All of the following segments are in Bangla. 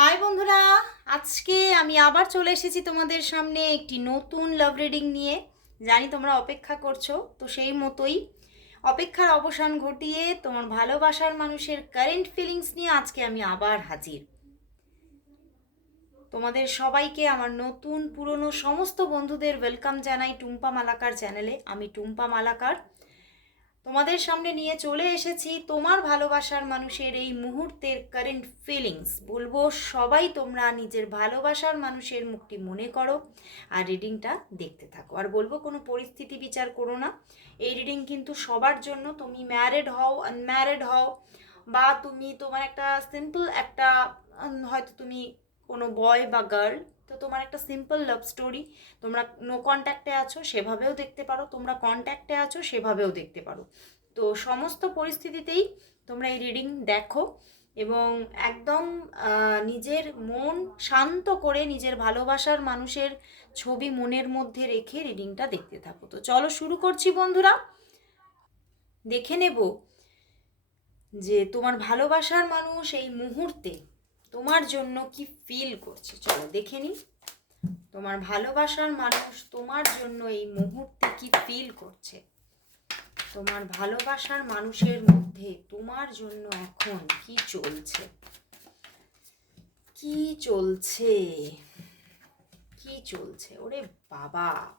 হাই বন্ধুরা। আজকে আমি আবার চলে এসেছি তোমাদের সামনে একটি নতুন লাভ রিডিং নিয়ে। জানি তোমরা অপেক্ষা করছ, তো সেই মতোই অপেক্ষার অবসান ঘটিয়ে তোমার ভালোবাসার মানুষের কারেন্ট ফিলিংস নিয়ে আজকে আমি আবার হাজির। তোমাদের সবাইকে আমার নতুন পুরনো সমস্ত বন্ধুদের ওয়েলকাম জানাই টুম্পা মালাকার চ্যানেলে আমি টুম্পা মালাকার। তোমাদের সামনে নিয়ে চলে এসেছি তোমার ভালোবাসার মানুষের এই মুহূর্তের কারেন্ট ফিলিংস বলব, সবাই তোমরা নিজের ভালোবাসার মানুষের মুখটি মনে করো আর রিডিংটা দেখতে থাকো। আর বলব, কোনো পরিস্থিতি বিচার করো না। এই রিডিং কিন্তু সবার জন্য, তুমি ম্যারেড হও আনম্যারেড হও, বা তুমি তোমার একটা সিম্পল একটা হয়তো তুমি কোনো বয় বা গার্ল তো তোমার একটা সিম্পল লাভ স্টোরি তোমরা নো কন্ট্যাক্টে আছো, সেভাবেও দেখতে পারো, তোমরা কন্ট্যাক্টে আছো, সেভাবেও দেখতে পারো। তো সমস্ত পরিস্থিতিতেই তোমরা এই রিডিং দেখো এবং একদম নিজের মন শান্ত করে নিজের ভালোবাসার মানুষের ছবি মনের মধ্যে রেখে রিডিংটা দেখতে থাকো। তো চলো শুরু করছি বন্ধুরা। দেখে নেব যে তোমার ভালোবাসার মানুষ এই মুহূর্তে তোমার জন্য কি ফিল করছে? চলো দেখে নিই। তোমার ভালোবাসার মানুষ তোমার জন্য এই মুহূর্তে কি ফিল করছে? তোমার ভালোবাসার মানুষের মধ্যে তোমার জন্য এখন কি চলছে? কি চলছে? কি চলছে? ওরে বাবা!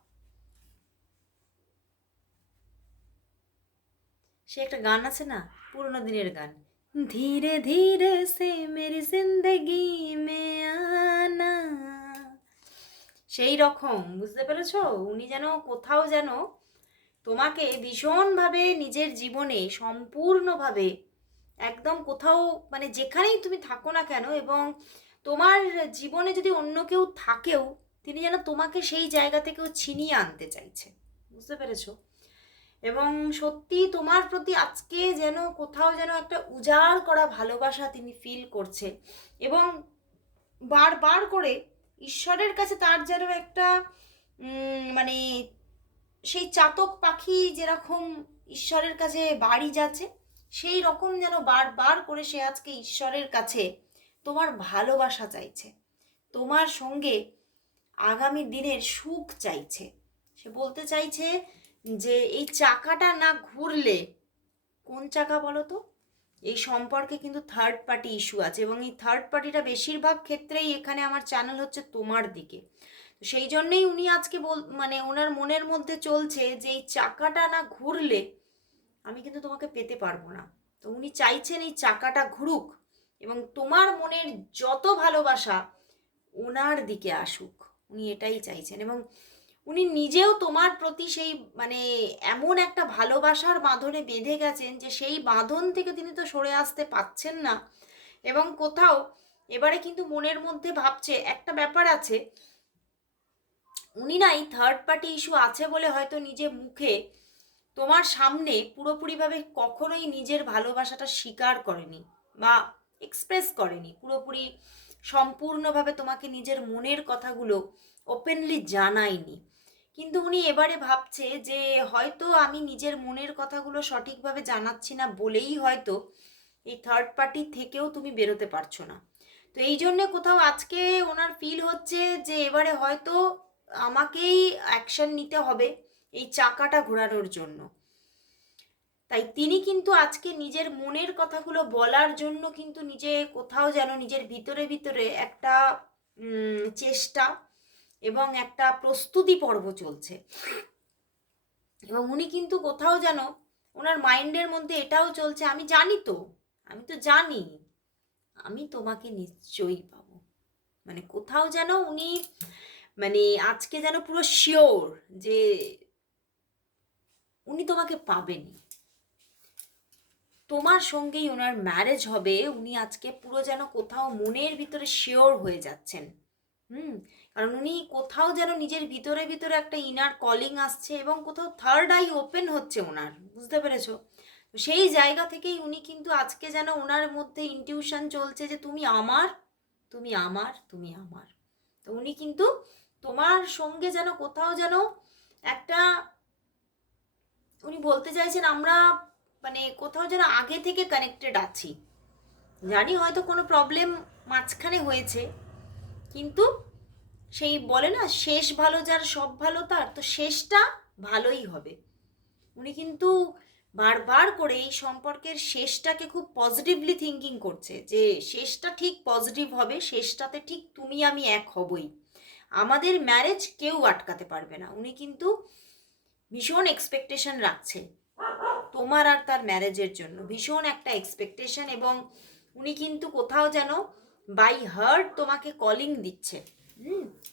সে একটা গান আছে না? পুরোনো দিনের গান। ধীরে ধীরে সে মেরি জিন্দগি মে আনা সেই রকম, বুঝতে পেরেছ? উনি যেন কোথাও যেন তোমাকে ভীষণভাবে নিজের জীবনে সম্পূর্ণভাবে একদম কোথাও মানে যেখানেই তুমি থাকো না কেন এবং তোমার জীবনে যদি অন্য কেউ থাকেও, তিনি যেন তোমাকে সেই জায়গা থেকেও ছিনিয়ে আনতে চাইছে। বুঝতে পেরেছ? এবং সত্যি তোমার প্রতি আজকে যেন কোথাও যেন একটা উজাড় করা ভালোবাসা তিনি ফিল করছে। এবং বারবার করে ঈশ্বরের কাছে তার যেন একটা মানে সেই চাতক পাখি যেরকম ঈশ্বরের কাছে বাড়ি যাচ্ছে, সেই রকম যেন বারবার করে সে আজকে ঈশ্বরের কাছে তোমার ভালোবাসা চাইছে। তোমার সঙ্গে আগামী দিনের সুখ চাইছে। সে বলতে চাইছে যে এই চাকাটা না ঘুরলে, কোন চাকা বলো তো? এই সম্পর্কে কিন্তু থার্ড পার্টি ইস্যু আছে এবং এই থার্ড পার্টিটা বেশিরভাগ ক্ষেত্রেই এখানে আমার চ্যানেল হচ্ছে তোমার দিকে। সেই জন্যেই উনি আজকে বল মানে ওনার মনের মধ্যে চলছে যে এই চাকাটা না ঘুরলে আমি কিন্তু তোমাকে পেতে পারব না। তো উনি চাইছেন এই চাকাটা ঘুরুক এবং তোমার মনের যত ভালোবাসা ওনার দিকে আসুক। উনি এটাই চাইছেন এবং উনি নিজেও তোমার প্রতি সেই মানে এমন একটা ভালোবাসার বাঁধনে বেঁধে গেছেন যে সেই বাঁধন থেকে তিনি তো সরে আসতে পাচ্ছেন না। এবং কোথাও এবারে কিন্তু মনের মধ্যে ভাবছে, একটা ব্যাপার আছে, উনি না এই থার্ড পার্টি ইস্যু আছে বলে হয়তো নিজে মুখে তোমার সামনে পুরোপুরিভাবে কখনোই নিজের ভালোবাসাটা স্বীকার করেনি বা এক্সপ্রেস করেনি। পুরোপুরি সম্পূর্ণভাবে তোমাকে নিজের মনের কথাগুলো ওপেনলি জানায়নি। কিন্তু উনি এবারে ভাবছে যে হয়তো আমি নিজের মনের কথাগুলো সঠিকভাবে জানাচ্ছি না বলেই হয়তো এই থার্ড পার্টি থেকেও তুমি বেরোতে পারছ না। তো এই জন্যে কোথাও আজকে ওনার ফিল হচ্ছে যে এবারে হয়তো আমাকেই অ্যাকশন নিতে হবে এই চাকাটা ঘোরানোর জন্য। তাই তিনি কিন্তু আজকে নিজের মনের কথাগুলো বলার জন্য কিন্তু নিজে কোথাও যেন নিজের ভিতরে ভিতরে একটা চেষ্টা এবং একটা প্রস্তুতি পর্ব চলছে। এবং উনি কিন্তু কোথাও যেন ওনার মাইন্ডের মধ্যে এটাও চলছে, আমি জানি তো, আমি তো জানি, আমি তোমাকে নিশ্চয়ই পাবো। মানে কোথাও যেন উনি মানে আজকে যেন পুরো শিওর যে উনি তোমাকে পাবেনই। তোমার সঙ্গেই ওনার ম্যারেজ হবে, উনি আজকে পুরো যেন কোথাও মনের ভিতরে শিওর হয়ে যাচ্ছেন। হুম? কারণ উনি কোথাও যেন নিজের ভিতরে ভিতরে একটা ইনার কলিং আসছে এবং কোথাও থার্ড আই ওপেন হচ্ছে ওনার, বুঝতে পেরেছ? সেই জায়গা থেকেই উনি কিন্তু আজকে যেন ওনার মধ্যে ইনটিউশন চলছে যে তুমি আমার তুমি আমার তুমি আমার। তো উনি কিন্তু তোমার সঙ্গে যেন কোথাও যেন একটা, উনি বলতে চাইছেন আমরা মানে কোথাও যেন আগে থেকে কানেক্টেড আছি। জানি হয়তো কোনো প্রবলেম মাঝখানে হয়েছে, কিন্তু সেই বলে না, শেষ ভালো যার, সব ভালো তার। তো শেষটা ভালোই হবে। উনি কিন্তু বারবার করে এই সম্পর্কের শেষটাকে খুব পজিটিভলি থিঙ্কিং করছে যে, শেষটা ঠিক পজিটিভ হবে, শেষটাতে ঠিক তুমি আমি এক হবই। আমাদের ম্যারেজ কেউ আটকাতে পারবে না। উনি কিন্তু ভীষণ এক্সপেকটেশন রাখছে তোমার আর তার ম্যারেজের জন্য। ভীষণ একটা এক্সপেকটেশন এবং উনি কিন্তু কোথাও যেন বাই হার্ট তোমাকে কলিং দিচ্ছে।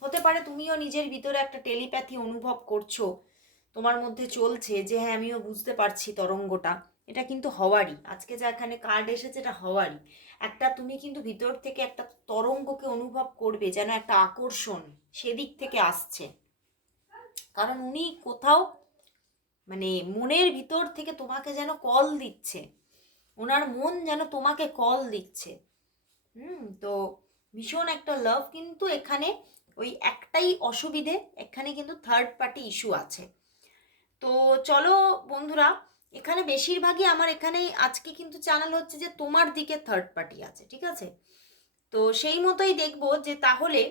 হতে পারে তুমিও নিজের ভিতরে একটা টেলিপ্যাথি অনুভব করছ। তোমার মধ্যে চলছে যে হ্যাঁ আমিও বুঝতে পারছি তরঙ্গটা। এটা কিন্তু হওয়ারই। আজকে যা এখানে কার্ড এসেছে, এটা হওয়ারই। একটা তুমি কিন্তু ভিতর থেকে একটা তরঙ্গকে অনুভব করবে, যেন একটা আকর্ষণ সেদিক থেকে আসছে। কারণ উনি কোথাও মানে মনের ভিতর থেকে তোমাকে যেন কল দিচ্ছে। ওনার মন যেন তোমাকে কল দিচ্ছে। হুম, তো ভীষণ একটা লাভ কিন্তু এখানে ওই একটাই অসুবিধে, এখানে কিন্তু থার্ড পার্টি ইস্যু আছে। তো চলো বন্ধুরা, এখানে বেশিরভাগই আমার এখানে আজকে কিন্তু চ্যানেল হচ্ছে যে তোমার দিকে থার্ড পার্টি আছে, ঠিক আছে? তো সেই মতোই দেখব যে তাহলে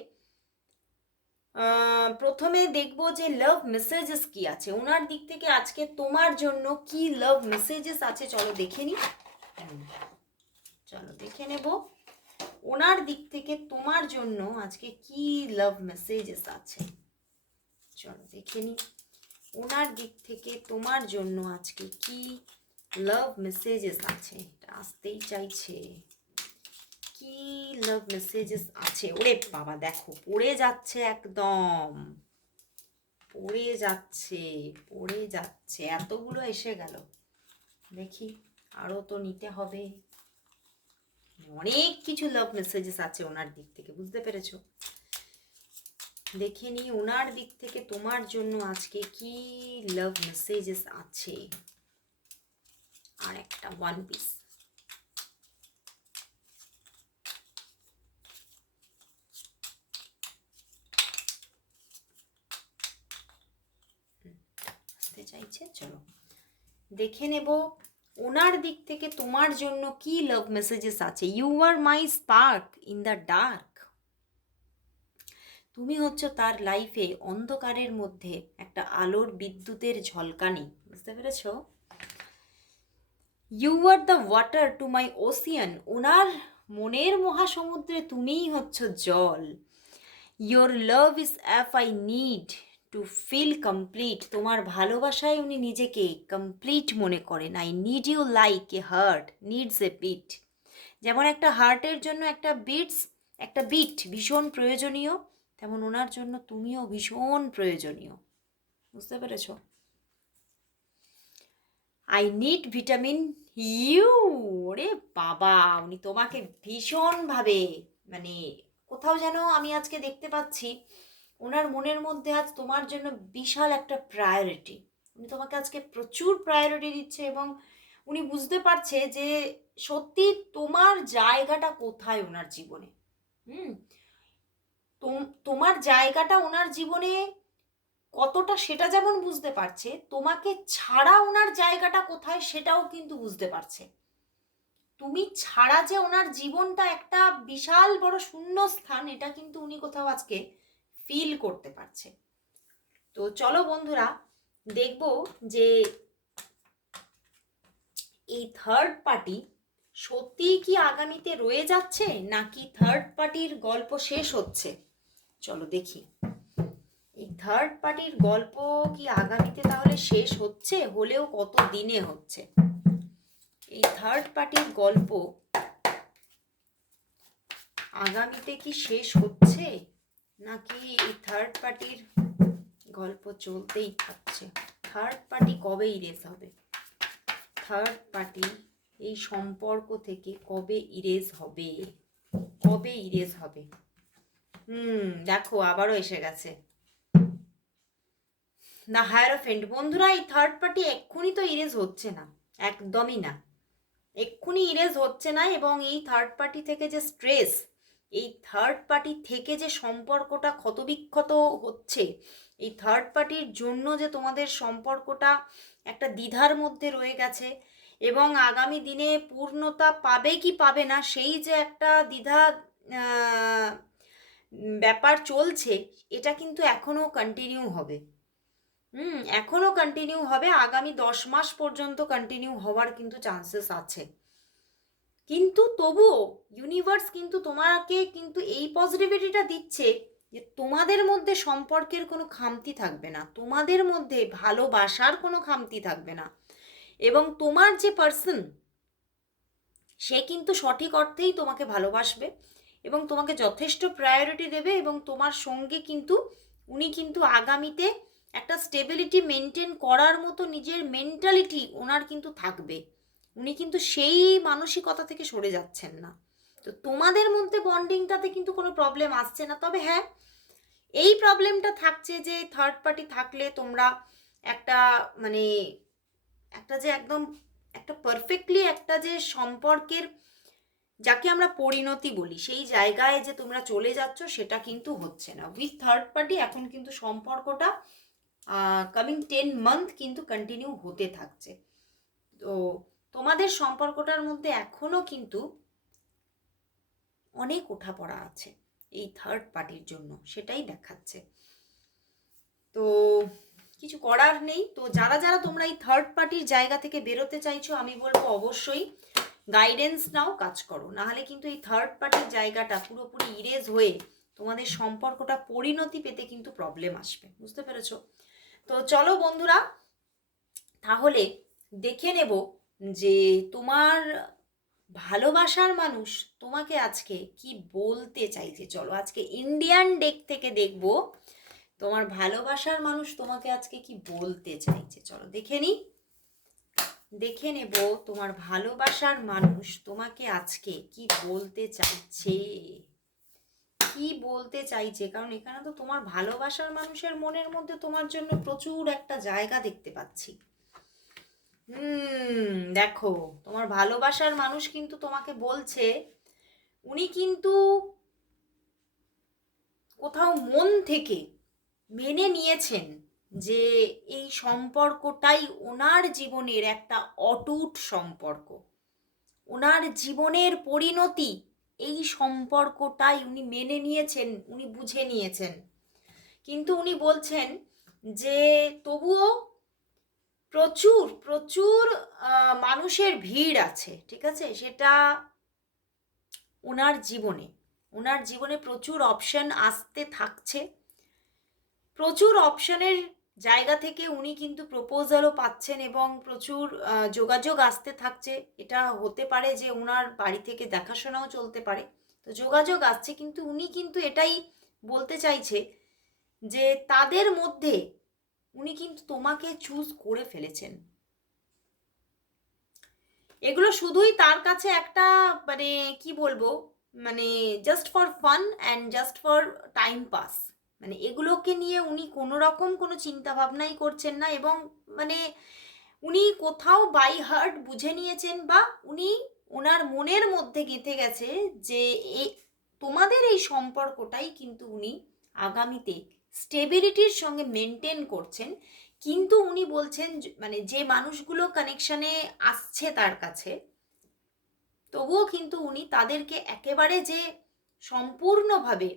প্রথমে দেখব যে লাভ মেসেজেস কি আছে। ওনার দিক থেকে আজকে তোমার জন্য কি লাভ মেসেজেস আছে, চলো দেখে নি চলো দেখে নেব। ওনার দিক থেকে তোমার জন্য আজকে কি লাভ মেসেজেস আছে? চলো দেখে নি। ওনার দিক থেকে তোমার জন্য আজকে কি লাভ মেসেজেস আছে? এটা আসতেই চাইছে। কি লাভ মেসেজেস আছে? ওরে বাবা, দেখো, পড়ে যাচ্ছে একদম। পড়ে যাচ্ছে পড়ে যাচ্ছে। এতগুলো এসে গেল। দেখি, আরও তো নিতে হবে। অনেক কিছু লাভ মেসেজেস আছে ওনার দিক থেকে, বুঝতে পেরেছ? দেখে নি ওনার দিক থেকে তোমার জন্য আজকে কি লাভ মেসেজেস আছে। আর একটা ওয়ান পিস চাইছে, চলো। দেখে নেব ওনার দিক থেকে তোমার জন্য কি লাভ মেসেজেস আছে? You are my spark in the dark তুমি হচ্ছ তার লাইফে অন্ধকারের মধ্যে একটা আলোর বিদ্যুতের ঝলকানি বুঝতে পেরেছ? You are the water to my ocean ওনার মনের মহাসমুদ্রে তুমিই হচ্ছ জল। Your love is all I need to feel complete তোমার ভালোবাসায় উনি নিজেকে কমপ্লিট মনে করেন। I need you like a heart needs a beat যেমন একটা হার্টের জন্য একটা বিটস একটা বিট ভীষণ প্রয়োজনীয়, তেমন ওনার জন্য তুমিও ভীষণ প্রয়োজনীয়। বুঝতে পেরেছ? আই নিড ভিটামিন ইউ ওরে বাবা, উনি তোমাকে ভীষণভাবে মানে কোথাও যেন আমি আজকে দেখতে পাচ্ছি। ওনার মনের মধ্যে আজ তোমার জন্য বিশাল একটা প্রায়োরিটি উনি তোমাকে আজকে প্রচুর প্রায়োরিটি দিচ্ছে এবং উনি বুঝতে পারছে যে সত্যি তোমার জায়গাটা কোথায় ওনার জীবনে। হুম? তোম- তোমার জায়গাটা ওনার জীবনে কতটা সেটা যেমন বুঝতে পারছে, তোমাকে ছাড়া ওনার জায়গাটা কোথায় সেটাও কিন্তু বুঝতে পারছে। তুমি ছাড়া যে ওনার জীবনটা একটা বিশাল বড় শূন্য স্থান, এটা কিন্তু উনি কোথাও আজকে ফিল করতে পারছে। তো চলো বন্ধুরা, দেখব যে এই থার্ড পার্টি সত্যিই কি আগামীতে রয়ে যাচ্ছে নাকি থার্ড পার্টির গল্প শেষ হচ্ছে? চলো দেখি। এই থার্ড পার্টির গল্প কি আগামীতে তাহলে শেষ হচ্ছে? হলেও কত দিনে হচ্ছে? এই থার্ড পার্টির গল্প আগামীতে কি শেষ হচ্ছে? নাকি থার্ড পার্টির গল্প চলতেই থাকছে? থার্ড পার্টি কবে ইরেজ হবে? থার্ড পার্টি এই সম্পর্ক থেকে কবে ইরেজ হবে? কবে ইরেজ হবে? হুম, দেখো, আবারও এসে গেছে। না হায়ারোফেন্ট বন্ধুরা, এই থার্ড পার্টি এক্ষুনি তো ইরেজ হচ্ছে না, একদমই না। এক্ষুনি ইরেজ হচ্ছে না এবং এই থার্ড পার্টি থেকে যে স্ট্রেস এই থার্ড পার্টি থেকে যে সম্পর্কটা ক্ষতবিক্ষত হচ্ছে, এই থার্ড পার্টির জন্য যে তোমাদের সম্পর্কটা একটা দ্বিধার মধ্যে রয়ে গেছে এবং আগামী দিনে পূর্ণতা পাবে কি পাবে না, সেই যে একটা দ্বিধা ব্যাপার চলছে, এটা কিন্তু এখনও কন্টিনিউ হবে। হুম এখনও কন্টিনিউ হবে, আগামী দশ মাস পর্যন্ত কন্টিনিউ হওয়ার কিন্তু চান্সেস আছে। কিন্তু তবুও ইউনিভার্স কিন্তু তোমাকে কিন্তু এই পজিটিভিটিটা দিচ্ছে যে তোমাদের মধ্যে সম্পর্কের কোনো খামতি থাকবে না। তোমাদের মধ্যে ভালোবাসার কোনো খামতি থাকবে না। এবং তোমার যে পার্সন সে কিন্তু সঠিক অর্থেই তোমাকে ভালোবাসবে এবং তোমাকে যথেষ্ট প্রায়োরিটি দেবে এবং তোমার সঙ্গে কিন্তু উনি কিন্তু আগামীতে একটা স্টেবিলিটি মেনটেন করার মতো নিজের মেন্টালিটি ওনার কিন্তু থাকবে। উনি কিন্তু সেই মানসিকতা থেকে সরে যাচ্ছেন না। তো তোমাদের মধ্যে বন্ডিংটাতে কিন্তু কোনো প্রবলেম আসছে না। তবে হ্যাঁ এই প্রবলেমটা থাকছে যে থার্ড পার্টি থাকলে তোমরা একটা মানে একটা যে একদম একটা পারফেক্টলি একটা যে সম্পর্কের যাকে আমরা পরিণতি বলি, সেই জায়গায় যে তোমরা চলে যাচ্ছ সেটা কিন্তু হচ্ছে না। উইথ থার্ড পার্টি এখন কিন্তু সম্পর্কটা কামিং টেন মান্থ কিন্তু কন্টিনিউ হতে থাকছে। তো তোমাদের সম্পর্কটার মধ্যে এখনও কিন্তু অনেক ওঠাপড়া আছে এই থার্ড পার্টির জন্য, সেটাই দেখাচ্ছে। তো কিছু করার নেই। তো যারা যারা তোমরা এই থার্ড পার্টির জায়গা থেকে বেরোতে চাইছো, আমি বলব অবশ্যই গাইডেন্স নাও, কাজ করো। নাহলে কিন্তু এই থার্ড পার্টির জায়গাটা পুরোপুরি ইরেজ হয়ে তোমাদের সম্পর্কটা পরিণতি পেতে কিন্তু প্রবলেম আসবে। বুঝতে পেরেছ? তো চলো বন্ধুরা, তাহলে দেখে নেব যে তোমার ভালোবাসার মানুষ তোমাকে আজকে কি বলতে চাইছে? চলো আজকে ইন্ডিয়ান ডেক থেকে দেখব। তোমার ভালোবাসার মানুষ তোমাকে আজকে কি বলতে চাইছে? চলো দেখে নি। দেখে নেব তোমার ভালোবাসার মানুষ তোমাকে আজকে কি বলতে চাইছে? কি বলতে চাইছে? কারণ এখানে তো তোমার ভালোবাসার মানুষের মনের মধ্যে তোমার জন্য প্রচুর একটা জায়গা দেখতে পাচ্ছি। হুম, দেখো, তোমার ভালোবাসার মানুষ কিন্তু তোমাকে বলছে, উনি কিন্তু কোথাও মন থেকে মেনে নিয়েছেন যে এই সম্পর্কটাই ওনার জীবনের একটা অটুট সম্পর্ক। ওনার জীবনের পরিণতি এই সম্পর্কটাই উনি মেনে নিয়েছেন, উনি বুঝে নিয়েছেন। কিন্তু উনি বলছেন যে, তবুও প্রচুর প্রচুর মানুষের ভিড় আছে, ঠিক আছে? সেটা ওনার জীবনে ওনার জীবনে প্রচুর অপশন আসতে থাকছে। প্রচুর অপশনের জায়গা থেকে উনি কিন্তু প্রপোজালও পাচ্ছেন এবং প্রচুর যোগাযোগ আসতে থাকছে। এটা হতে পারে যে ওনার বাড়ি থেকে দেখাশোনাও চলতে পারে। তো যোগাযোগ আসছে, কিন্তু উনি কিন্তু এটাই বলতে চাইছে যে তাদের মধ্যে উনি কিন্তু তোমাকে চুজ করে ফেলেছেন। এগুলো শুধুই তার কাছে একটা মানে কি বলব? মানে just for fun and just for time pass মানে এগুলোকে নিয়ে উনি কোনো রকম কোনো চিন্তা ভাবনাই করছেন না এবং মানে উনি কোথাও বাই হার্ট বুঝে নিয়েছেন বা উনি ওনার মনের মধ্যে গেঁথে গেছে যে তোমাদের এই সম্পর্কটাই কিন্তু উনি আগামীতে স্টেবিলিটির সঙ্গে মেনটেন করছেন, কিন্তু উনি বলছেন মানে যে মানুষগুলো কানেকশনে আসছে তার কাছে, তবুও কিন্তু উনি তাদেরকে একেবারে যে সম্পূর্ণভাবে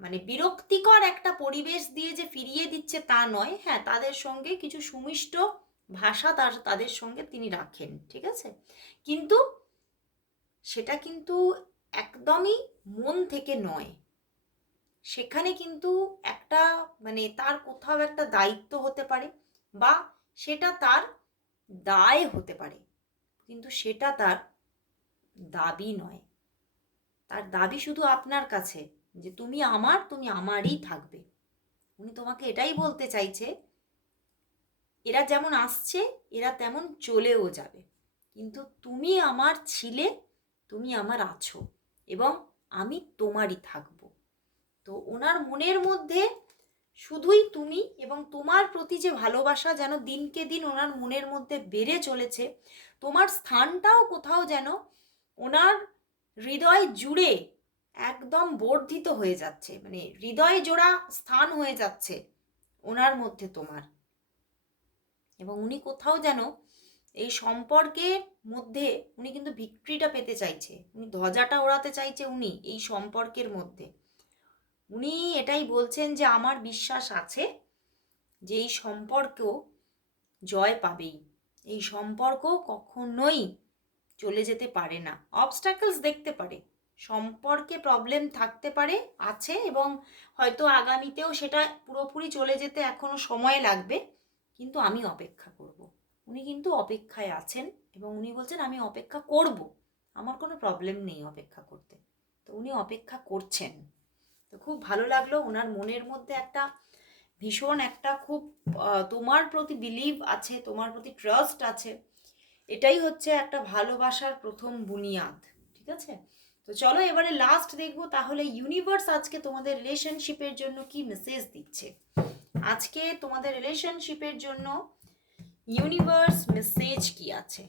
মানে বিরক্তিকর একটা পরিবেশ দিয়ে যে ফিরিয়ে দিচ্ছে তা নয় হ্যাঁ তাদের সঙ্গে কিছু সুমিষ্ট ভাষা তার, তাদের সঙ্গে তিনি রাখেন, ঠিক আছে? কিন্তু সেটা কিন্তু একদমই মন থেকে নয়। সেখানে কিন্তু একটা মানে তার কোথাও একটা দায়িত্ব হতে পারে বা সেটা তার দায় হতে পারে। কিন্তু সেটা তার দাবি নয়। তার দাবি শুধু আপনার কাছে যে তুমি আমার, তুমি আমারই থাকবে। উনি তোমাকে এটাই বলতে চাইছে, এরা যেমন আসছে, এরা তেমন চলেও যাবে। কিন্তু তুমি আমার ছিলে, তুমি আমার আছো এবং আমি তোমারই থাকব। তো ওনার মনের মধ্যে শুধুই তুমি এবং তোমার প্রতি যে ভালোবাসা যেন দিনকে দিন ওনার মনের মধ্যে বেড়ে চলেছে, তোমার স্থানটাও কোথাও যেন ওনার হৃদয় জুড়ে একদম বর্ধিত হয়ে যাচ্ছে মানে হৃদয় জোড়া স্থান হয়ে যাচ্ছে ওনার মধ্যে তোমার। এবং উনি কোথাও যেন এই সম্পর্কের মধ্যে উনি কিন্তু ভিক্টরিটা পেতে চাইছে, উনি ধ্বজাটা ওড়াতে চাইছে উনি এই সম্পর্কের মধ্যে। উনি এটাই বলছেন যে আমার বিশ্বাস আছে যে এই সম্পর্ক জয় পাবেই। এই সম্পর্ক কখনোই চলে যেতে পারে না। অবস্ট্যাকলস দেখতে পারে, সম্পর্কে প্রবলেম থাকতে পারে, আছে এবং হয়তো আগামীতেও সেটা পুরোপুরি চলে যেতে এখনও সময় লাগবে, কিন্তু আমি অপেক্ষা করব। উনি কিন্তু অপেক্ষায় আছেন এবং উনি বলছেন, আমি অপেক্ষা করব। আমার কোনো প্রবলেম নেই অপেক্ষা করতে। তো উনি অপেক্ষা করছেন। খুব ভালো লাগল। ওনার মনের মধ্যে একটা ভীষণ একটা খুব তোমার প্রতি বিলিভ আছে, তোমার প্রতি ট্রাস্ট আছে। এটাই হচ্ছে একটা ভালোবাসার প্রথম বুনিয়াদ, ঠিক আছে? তো চলো এবারে লাস্ট দেখব, তাহলে ইউনিভার্স আজকে তোমাদের রিলেশনশিপের জন্য কি মেসেজ দিচ্ছে? আজকে তোমাদের রিলেশনশিপের জন্য ইউনিভার্স মেসেজ কি আছে?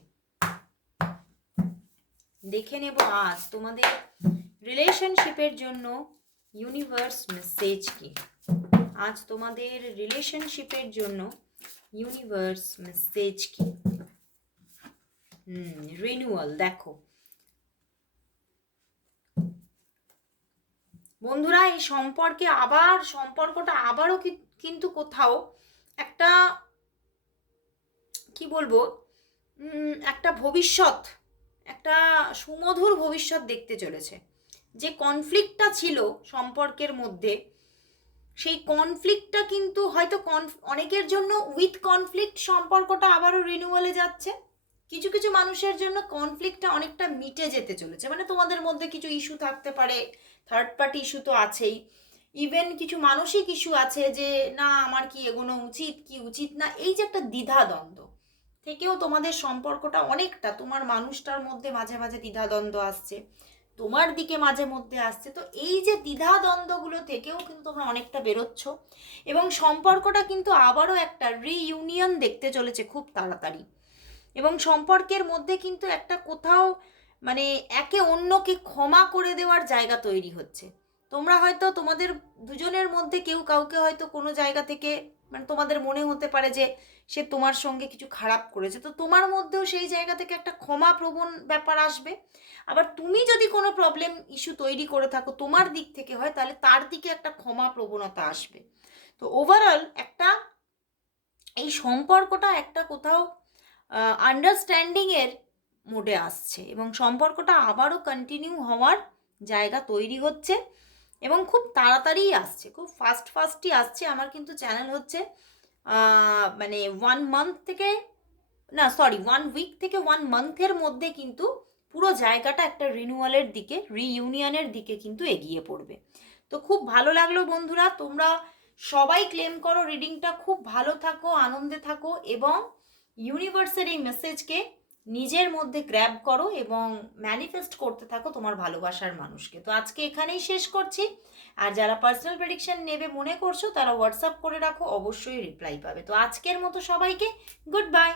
দেখে নেব আজ। তোমাদের রিলেশনশিপের জন্য ইউনিভার্স মেসেজ কি? আজ তোমাদের রিলেশনশিপের জন্য ইউনিভার্স মেসেজ কি? হুম দেখো। বন্ধুরা, এই সম্পর্কে আবার, সম্পর্কটা আবারও কিন্তু কোথাও একটা, কি বলব একটা ভবিষ্যৎ, একটা সুমধুর ভবিষ্যৎ দেখতে চলেছে। যে কনফ্লিক্টটা ছিল সম্পর্কের মধ্যে, সেই কনফ্লিক্টটা কিন্তু হয়তো অনেকের জন্য উইথ কনফ্লিক্ট সম্পর্কটা আবারও রিনিউয়ালে যাচ্ছে। কিছু কিছু মানুষের জন্য কনফ্লিক্টটা অনেকটা মিটে যেতে চলেছে। মানে তোমাদের মধ্যে কিছু ইস্যু থাকতে পারে থার্ড পার্টি ইস্যু তো আছেই। ইভেন কিছু মানসিক ইস্যু আছে যে, না, আমার কি এগোনো উচিত, কি উচিত না? এই যে একটা দ্বিধাদ্বন্দ্ব, থেকেও তোমাদের সম্পর্কটা অনেকটা, তোমার মানুষটার মধ্যে মাঝে মাঝে দ্বিধাদ্বন্দ্ব আসছে। তোমার দিকে মাঝে মধ্যে আসছে, তো এই যে দ্বিধা দ্বন্দ্বগুলো থেকেও কিন্তু তোমরা অনেকটা বেরোচ্ছ এবং সম্পর্কটা কিন্তু আবারও একটা রিইউনিয়ন দেখতে চলেছে খুব তাড়াতাড়ি। এবং সম্পর্কের মধ্যে কিন্তু একটা কোথাও মানে একে অন্যকে ক্ষমা করে দেওয়ার জায়গা তৈরি হচ্ছে। তোমরা হয়তো তোমাদের দুজনের মধ্যে কেউ কাউকে হয়তো কোনো জায়গা থেকে মানে তোমাদের মনে হতে পারে যে সে তোমার সঙ্গে কিছু খারাপ করেছে। তো তোমার মধ্যেও সেই জায়গা থেকে একটা ক্ষমা প্রবণ ব্যাপার আসবে। আবার তুমি যদি কোনো প্রবলেম ইস্যু তৈরি করে থাকো, তোমার দিক থেকে হয়, তাহলে তার দিকে একটা ক্ষমা প্রবণতা আসবে। তো ওভারঅল একটা এই সম্পর্কটা একটা কোথাও আন্ডারস্ট্যান্ডিংয়ের মোডে আসছে এবং সম্পর্কটা আবারও কন্টিনিউ হওয়ার জায়গা তৈরি হচ্ছে। এবং খুব তাড়াতাড়িই আসছে, খুব ফাস্ট ফাস্টই আসছে। আমার কিন্তু চ্যানেল হচ্ছে মানে ওয়ান মান্থ থেকে, না সরি ওয়ান উইক থেকে ওয়ান মান্থের মধ্যে কিন্তু পুরো জায়গাটা একটা রিনিউয়ালের দিকে রিইউনিয়নের দিকে কিন্তু এগিয়ে পড়বে। তো খুব ভালো লাগল বন্ধুরা, তোমরা সবাই ক্লেম করো রিডিংটা খুব ভালো থাকো, আনন্দে থাকো এবং ইউনিভার্সের এই মেসেজকে নিজের মধ্যে গ্র্যাব করো এবং ম্যানিফেস্ট করতে থাকো তোমার ভালোবাসার মানুষকে। তো আজকে এখানেই শেষ করছি। আর যারা পার্সোনাল প্রেডিকশন নেবে মনে করছ, তারা হোয়াটসঅ্যাপ করে রাখো, অবশ্যই রিপ্লাই পাবে। তো আজকের মতো সবাইকে গুড বাই